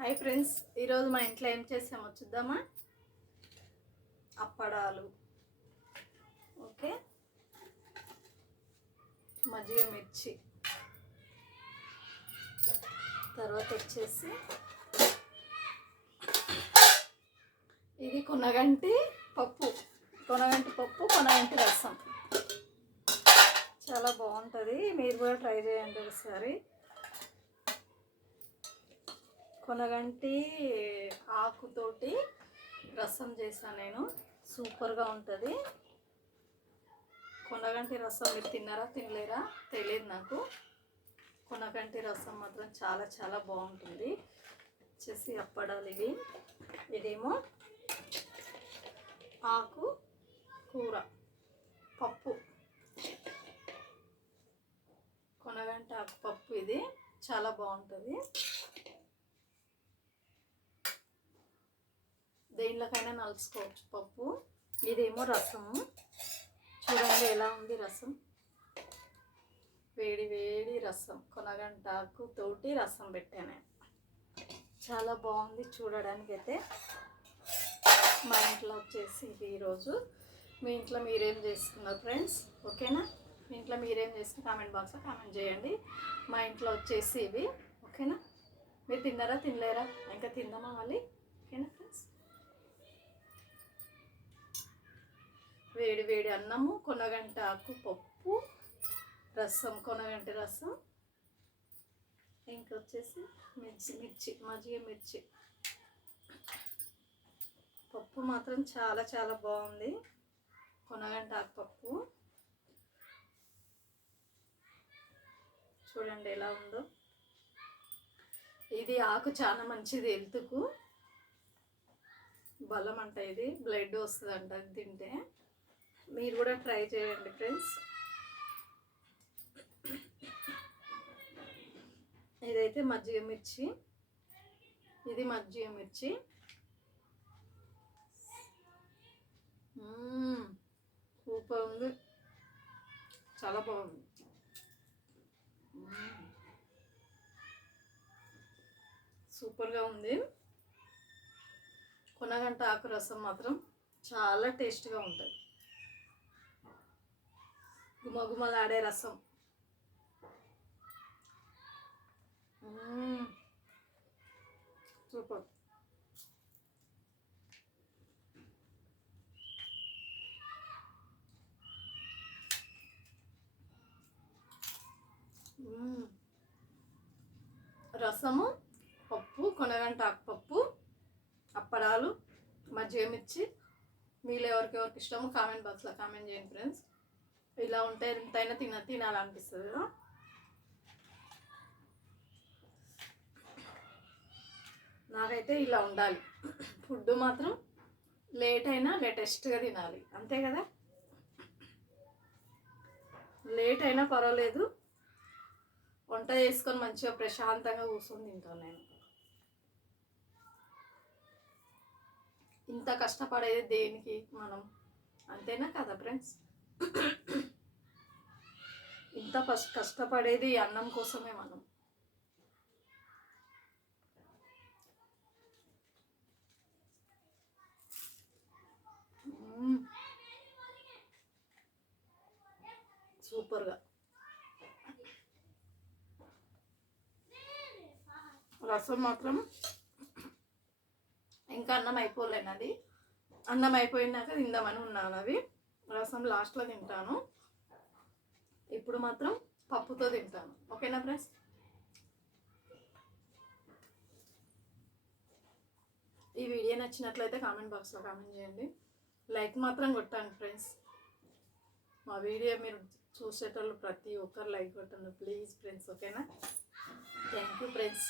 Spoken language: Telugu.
హాయ్ ఫ్రెండ్స్, ఈరోజు మా ఇంట్లో ఏం చేసామో చూద్దామా. అప్పడాలు, ఓకే, మజ్జిగ మిర్చి, తర్వాత వచ్చేసి ఇది కొనగంటి పప్పు, కొనగంటి రసం. చాలా బాగుంటుంది, మీరు కూడా ట్రై చేయండి ఒకసారి. కొనగంటి ఆకుతోటి రసం చేశాను నేను, సూపర్గా ఉంటుంది. కొనగంటి రసం మీరు తిన్నారా తినలేరా తెలియదు నాకు. కొనగంటి రసం మాత్రం చాలా చాలా బాగుంటుంది. వచ్చేసి అప్పడాలు ఇవి. ఇదేమో ఆకు కూర పప్పు, కొనగంటి ఆకు పప్పు. ఇది చాలా బాగుంటుంది, దేనిలోకైనా నలుచుకోవచ్చు పప్పు. ఇదేమో రసము, చూడండి ఎలా ఉంది రసం. వేడి వేడి రసం, కొనగంటాకు తోటి రసం పెట్టాను. చాలా బాగుంది చూడడానికి అయితే. మా ఇంట్లో వచ్చేసి ఇది ఈరోజు. మీ ఇంట్లో మీరేం చేసుకున్నారు ఫ్రెండ్స్? ఓకేనా? మీ ఇంట్లో మీరేం చేసుకుని కామెంట్ బాక్స్లో కామెంట్ చేయండి. మా ఇంట్లో వచ్చేసి ఇవి, ఓకేనా? మీరు తిన్నారా తినలేరా? ఇంకా తిందామా మళ్ళీ? ఓకేనా ఫ్రెండ్స్? వేడి వేడి అన్నము, కొనగంటి ఆకు పప్పు, రసం, కొనగంటి రసం, ఇంకొచ్చేసి మజ్జిగ మిర్చి. పప్పు మాత్రం చాలా చాలా బాగుంది, కొనగంటి ఆకు పప్పు. చూడండి ఎలా ఉందో. ఇది ఆకు చాలా మంచిది హెల్త్కు, బలం అంట. ఇది బ్లడ్ వస్తుంది అంట తింటే. మీరు కూడా ట్రై చేయండి ఫ్రెండ్స్. ఇదైతే మజ్జిగ మిర్చి, ఇది మజ్జిగ మిర్చి. సూపర్ ఉంది, చాలా బాగుంది. సూపర్గా ఉంది. కొనగంటి ఆకు రసం మాత్రం చాలా టేస్ట్గా ఉంటుంది, గుమగుమలాడే రసం. సూపర్. రసము, పప్పు, కొనగంటి ఆకు పప్పు, అప్పడాలు, మజ్జిగ మిర్చి. మీలో ఎవరికి ఇష్టమో కామెంట్ బాక్స్లో కామెంట్ చేయండి ఫ్రెండ్స్. ఇలా ఉంటే ఎంతైనా తినాలనిపిస్తుంది కదా. నాకైతే ఇలా ఉండాలి. ఫుడ్ మాత్రం లేట్ అయినా లేటెస్ట్గా తినాలి, అంతే కదా. లేట్ అయినా పర్వాలేదు, వంట చేసుకొని మంచిగా ప్రశాంతంగా కూర్చొని తింటాను నేను. ఇంత కష్టపడేది దేనికి మనం, అంతేనా కదా ఫ్రెండ్స్? ఇంత కష్టపడేది అన్నం కోసమే మనం. సూపర్గా రసం మాత్రం. ఇంకా అన్నం అయిపోలేనది, అన్నం అయిపోయినాక తిందామని ఉన్నాను. అవి రసం లాస్ట్లో తింటాను, ఇప్పుడు మాత్రం పప్పుతో తింటాను. ఓకేనా ఫ్రెండ్స్? ఈ వీడియో నచ్చినట్లయితే కామెంట్ బాక్స్లో కామెంట్ చేయండి, లైక్ మాత్రం కొట్టండి ఫ్రెండ్స్. మా వీడియో మీరు చూసేటోళ్ళు ప్రతి ఒక్కరు లైక్ కొట్టండి ప్లీజ్ ఫ్రెండ్స్, ఓకేనా? Thank you friends.